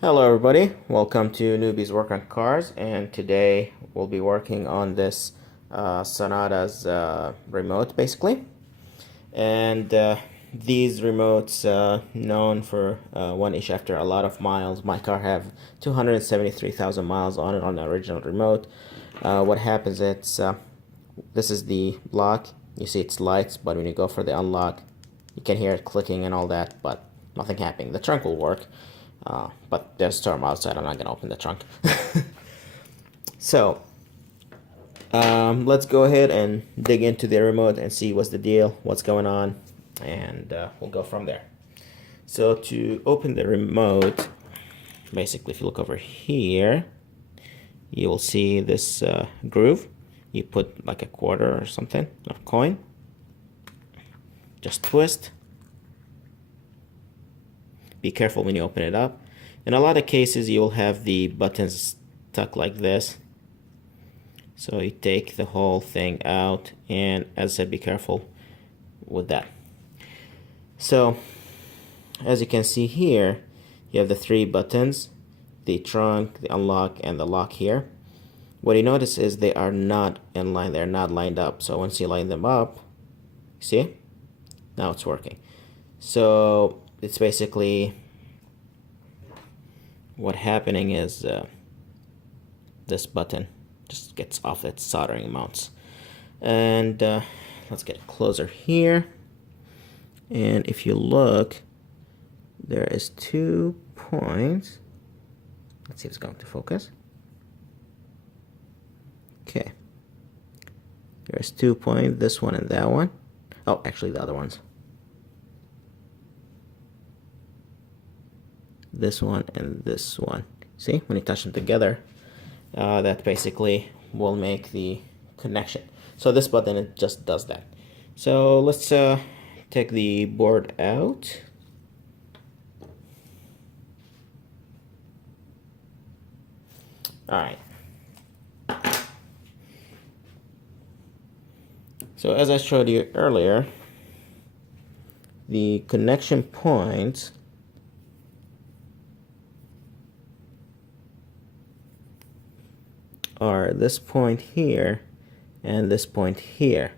Hello everybody, welcome to Newbies Work on Cars, and today we'll be working on this Sonata's remote basically. And these remotes known for one each after a lot of miles. My car have 273,000 miles on it on the original remote. What happens is this is the lock. You see it's lights, but when you go for the unlock you can hear it clicking and all that, but nothing happening. The trunk will work. But there's a storm outside. I'm not gonna open the trunk. So let's go ahead and dig into the remote and see what's the deal, what's going on, and we'll go from there. So to open the remote, basically if you look over here, you will see this groove. You put like a quarter or something, a coin, just twist. Be careful when you open it up. In a lot of cases you will have the buttons stuck like this, so you take the whole thing out, and as I said, be careful with that. So as you can see here, you have the three buttons: the trunk, the unlock, and the lock here. What you notice is they are not in line, they're not lined up. So once you line them up, see, now it's working. So it's basically what happening is this button just gets off its soldering mounts. And let's get closer here, and if you look, there is 2 points. Let's see if it's going to focus. Okay, there's 2 points, this one and that one. Oh, actually the other ones, this one and this one. See, when you touch them together, that basically will make the connection. So this button, it just does that. So let's take the board out. All right. So as I showed you earlier, the connection points are this point here and this point here.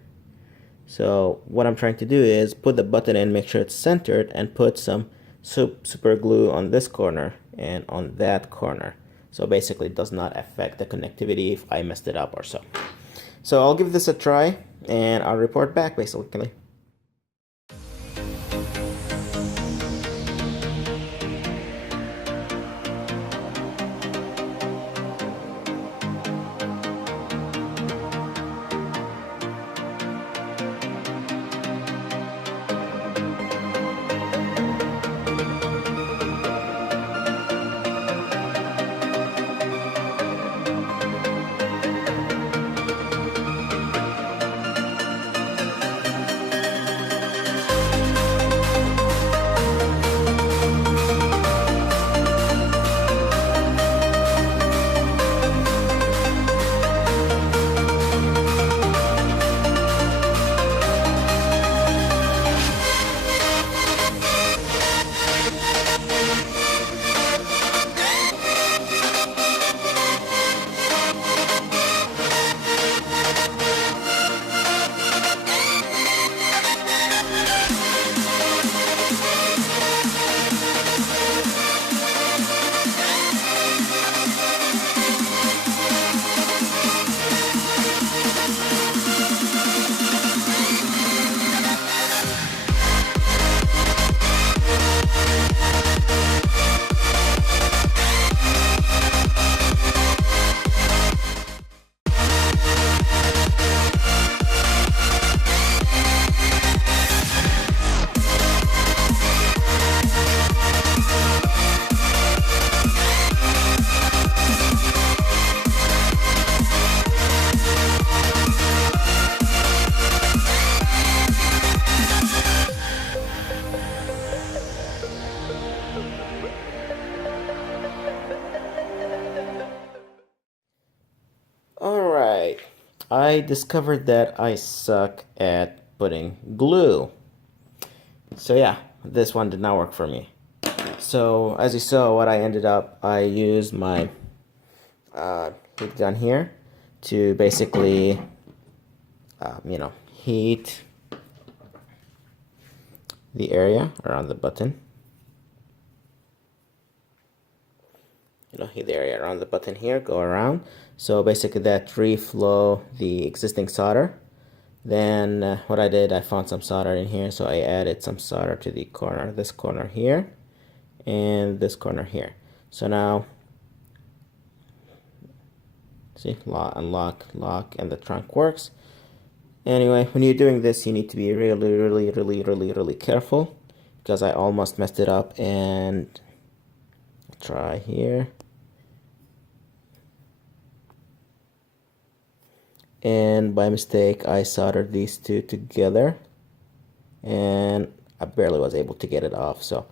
So what I'm trying to do is put the button in, make sure it's centered, and put some super glue on this corner and on that corner. So basically it does not affect the connectivity if I messed it up or so. So I'll give this a try and I'll report back basically. Alright, I discovered that I suck at putting glue. So yeah, this one did not work for me. So as you saw, what I ended up, I used my heat gun here to basically, heat the area around the button. Heat the area around the button here, go around. So basically that reflow the existing solder. Then what I did, I found some solder in here, so I added some solder to the corner, this corner here, and this corner here. So now, see, lock, unlock, lock, and the trunk works. Anyway, when you're doing this, you need to be really careful, because I almost messed it up. And try here, and by mistake I soldered these two together, and I barely was able to get it off. So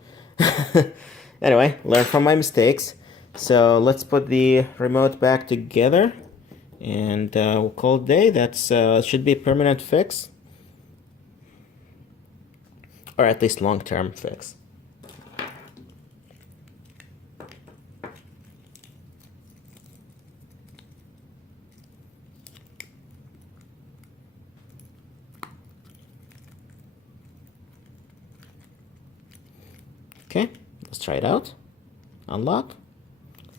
anyway, learn from my mistakes. So let's put the remote back together, and we'll call it a day. That's should be a permanent fix, or at least long-term fix. Okay, let's try it out. Unlock,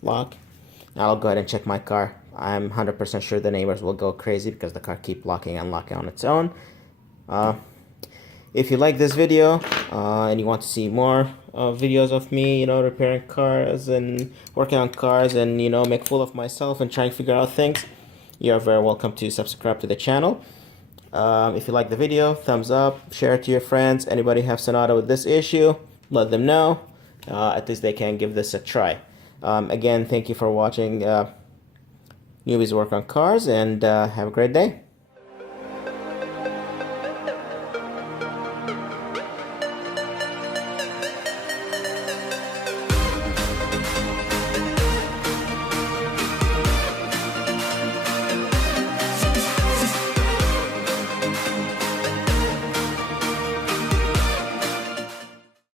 lock. Now I'll go ahead and check my car. I'm 100% sure the neighbors will go crazy because the car keeps locking and unlocking on its own. If you like this video and you want to see more videos of me, repairing cars and working on cars and, make fool of myself and trying to figure out things, you're very welcome to subscribe to the channel. If you like the video, thumbs up, share it to your friends. Anybody have Sonata with this issue, let them know. At least they can give this a try. Again, thank you for watching Newbies Work on Cars, and have a great day.